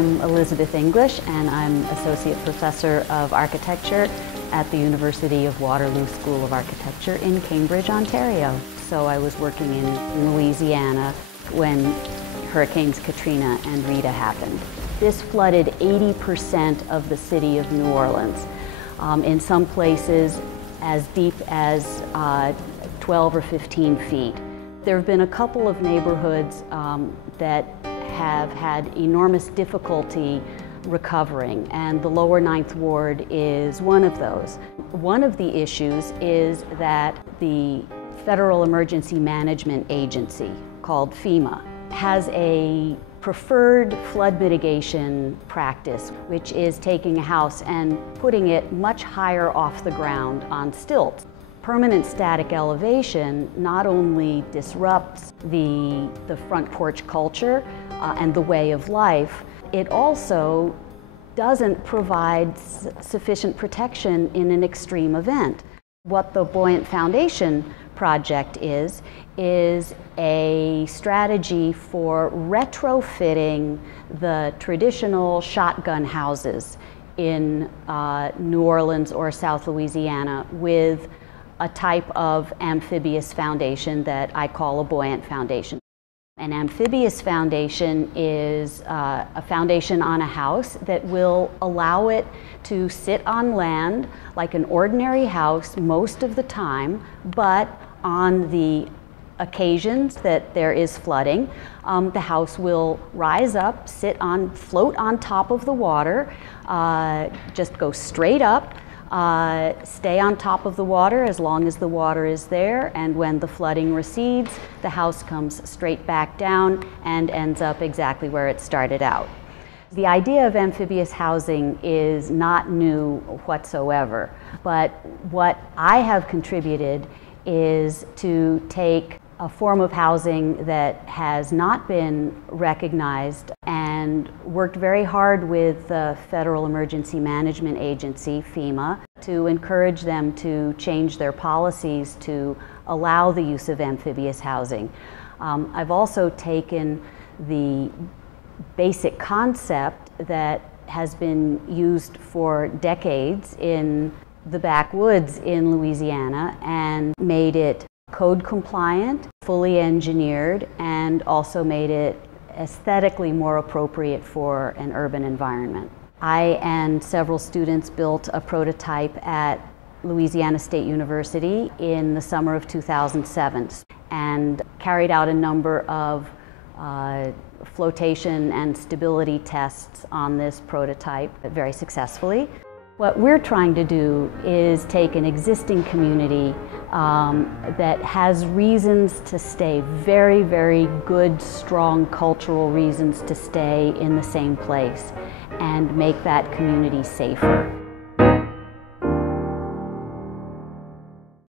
I'm Elizabeth English, and I'm Associate Professor of Architecture at the University of Waterloo School of Architecture in Cambridge, Ontario. So I was working in Louisiana when Hurricanes Katrina and Rita happened. This flooded 80% of the city of New Orleans, in some places as deep as 12 or 15 feet. There have been a couple of neighborhoods that have had enormous difficulty recovering, and the lower Ninth Ward is one of those. One of the issues is that the Federal Emergency Management Agency, called FEMA, has a preferred flood mitigation practice, which is taking a house and putting it much higher off the ground on stilts. Permanent static elevation not only disrupts the front porch culture and the way of life, it also doesn't provide sufficient protection in an extreme event. What the Buoyant Foundation project is a strategy for retrofitting the traditional shotgun houses in New Orleans or South Louisiana with a type of amphibious foundation that I call a buoyant foundation. An amphibious foundation is a foundation on a house that will allow it to sit on land like an ordinary house most of the time, but on the occasions that there is flooding, the house will rise up, float on top of the water, just go straight up, stay on top of the water as long as the water is there, and when the flooding recedes, the house comes straight back down and ends up exactly where it started out. The idea of amphibious housing is not new whatsoever, but what I have contributed is to take a form of housing that has not been recognized and worked very hard with the Federal Emergency Management Agency, FEMA, to encourage them to change their policies to allow the use of amphibious housing. I've also taken the basic concept that has been used for decades in the backwoods in Louisiana and made it code compliant, fully engineered, and also made it aesthetically more appropriate for an urban environment. I and several students built a prototype at Louisiana State University in the summer of 2007 and carried out a number of flotation and stability tests on this prototype very successfully. What we're trying to do is take an existing community that has reasons to stay, very, very good, strong cultural reasons to stay in the same place, and make that community safer.